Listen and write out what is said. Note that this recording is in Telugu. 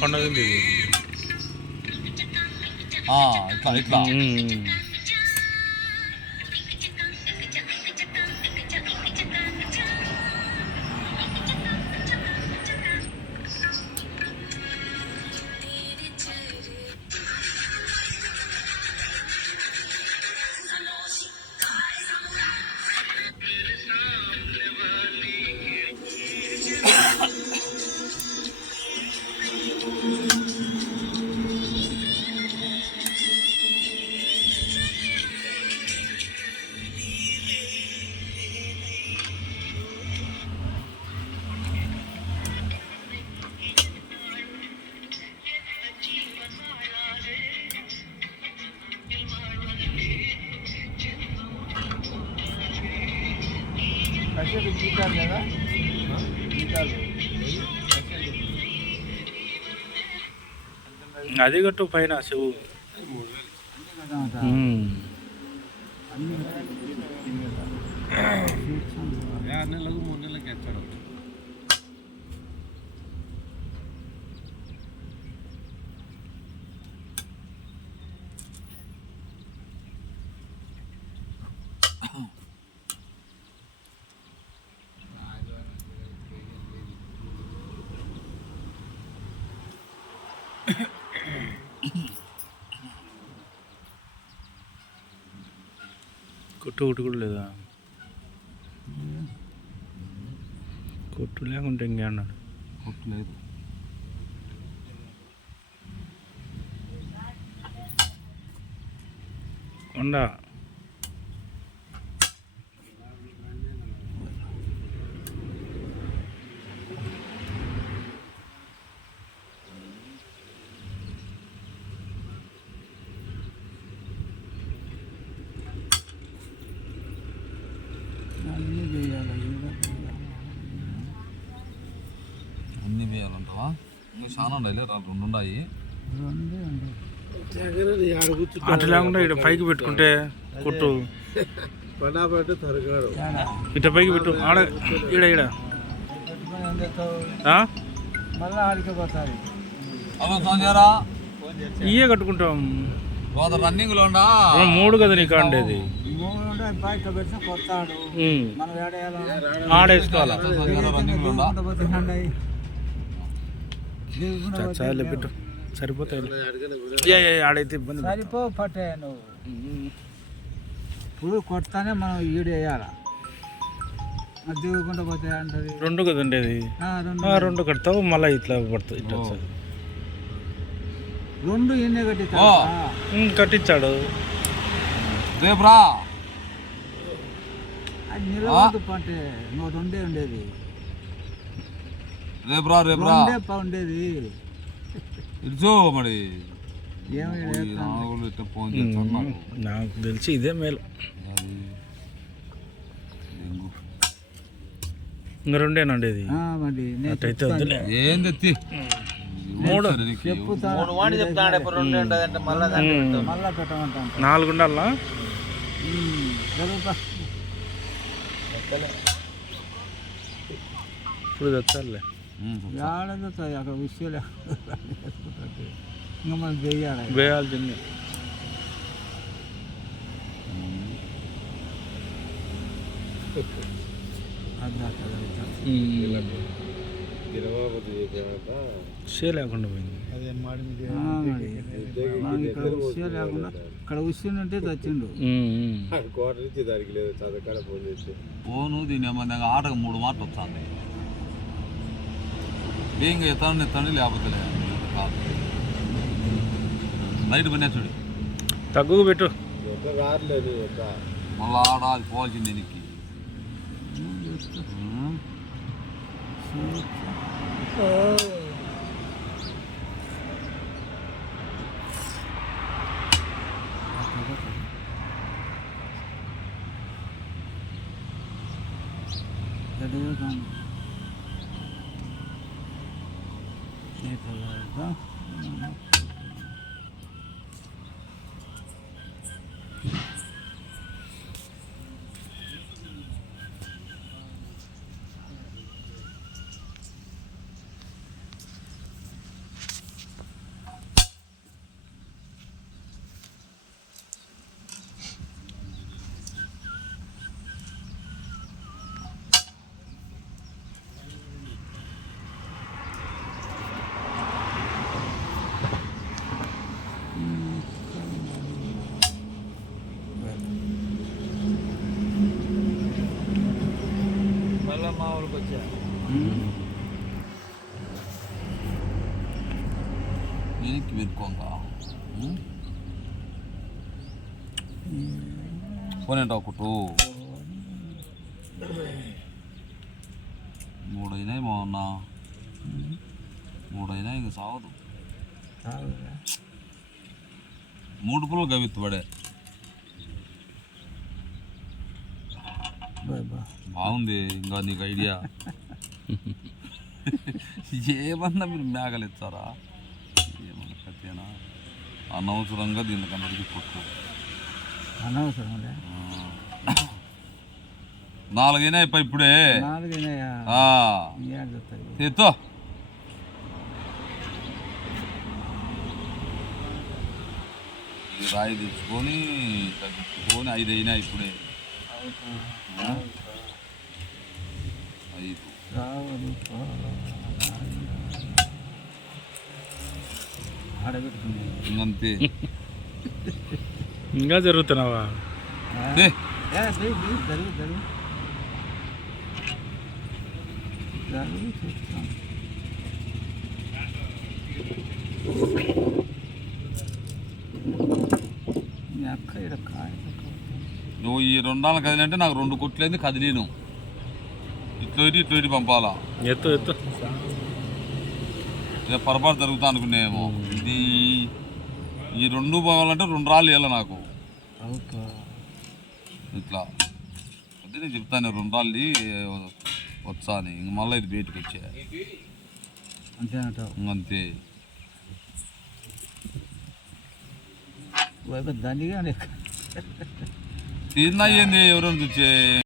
కొండ ఇది ఇట్లా ఇట్లా అది కట్టు పైన శివు నెలకు 3 నెలలకి ఎచ్చాడు. కొట్టు ఒకటి కూడా లేదా? కొట్టు లేకుంటే ఇంకే అన్నాడు. కొట్టు లేదు. కొండ అన్నీ వేయాలంటావా? ఇంకా చాలా ఉండాలి, 2 ఉన్నాయి. అట్లా లేకుండా ఇక్కడ పైకి పెట్టుకుంటే కొట్టు ఇట పైకి పెట్టు. ఆడ ఈడ ఈడ ఇయే కట్టుకుంటాం. రన్నింగ్ లో 3 కదా నీకు అండేది. ఆడేసుకోవాలా? చాలే పెట్టు, సరిపోతాయి. ఆడైతే ఇబ్బంది. సరిపోతే నువ్వు ఇప్పుడు కొడతానే మనం ఈడేయాల, దిగుకుంటూ పోతే అంటది. 2 కదండి అది. 2 కడతావు, మళ్ళీ ఇట్లా పడుతుంది. ఇట్లా 2 ఎన్నే కట్టించాడు. రేపురా అది నిలబడు పంటే నువ్వు 2 ఉండేది. రేపురా రేపురా ఉండేది. ఇచ్చో మరి ఫోన్ చేస్తాను. నాకు తెలిసి ఇదే మేలు. ఇంకా 2 ఉండేది. అట్టయితే వద్దులే. ఏం తెత్తి 3 4 ఉండాలా? ఇప్పుడు తెచ్చారులే. అక్కడ విషయాలు ఇంకా మనం వేయాల్సింది. షే లేకుండా పోయింది. ఇక్కడ విషయం లేకుండా ఇక్కడ విషయం ఉంటే తెచ్చిండు. ఫోను దీని ఏమన్నా ఆటకు 3 మాటలు వస్తుంది. బీయింగ్ ఎత్తాను లేకపోతే లైట్ పని చూడు. తగ్గుకు పెట్టు. మళ్ళీ ఆడ అది పోవాల్సింది దీనికి. వెనక్కి పెరుక్కోంగా పోనేంట ఒకటి 3 అయినాయి మా అన్న 3 అయినా ఇంక సావదు 3 పుల్లలు గవిత్తు పడే బాగుంది ఇంకా నీకు ఐడియా ఏమన్నా మీరు మేకలు ఇస్తారా ఏమన్నా కట్టేనా అనవసరంగా దీనికన్నడికి కొట్టు అనవసరం 4 అయినా ఇప్పుడే ఎత్తో రాయి తెచ్చుకొని తగ్గించుకొని 5 అయినా ఇప్పుడే 5 ఇంకంతే ఇంకా జరుగుతున్నావా నువ్వు ఈ 2 నాళ్ళు కదిలంటే నాకు 2 కొట్లేదు కదిలేను ఇట్లా ఇటు పంపాలా ఎత్తు ఇదే పొరపాటు జరుగుతా అనుకునేమో ఇది ఈ 2 పోవాలంటే 2 రాళ్ళు వేయాలి నాకు ఇట్లా అదే నేను చెప్తాను 2 రాళ్ళు వచ్చా అని ఇంక మళ్ళీ ఇది బయటకు వచ్చే అంతే దండిగా తిన్నా ఏంది ఎవరైనా చూచే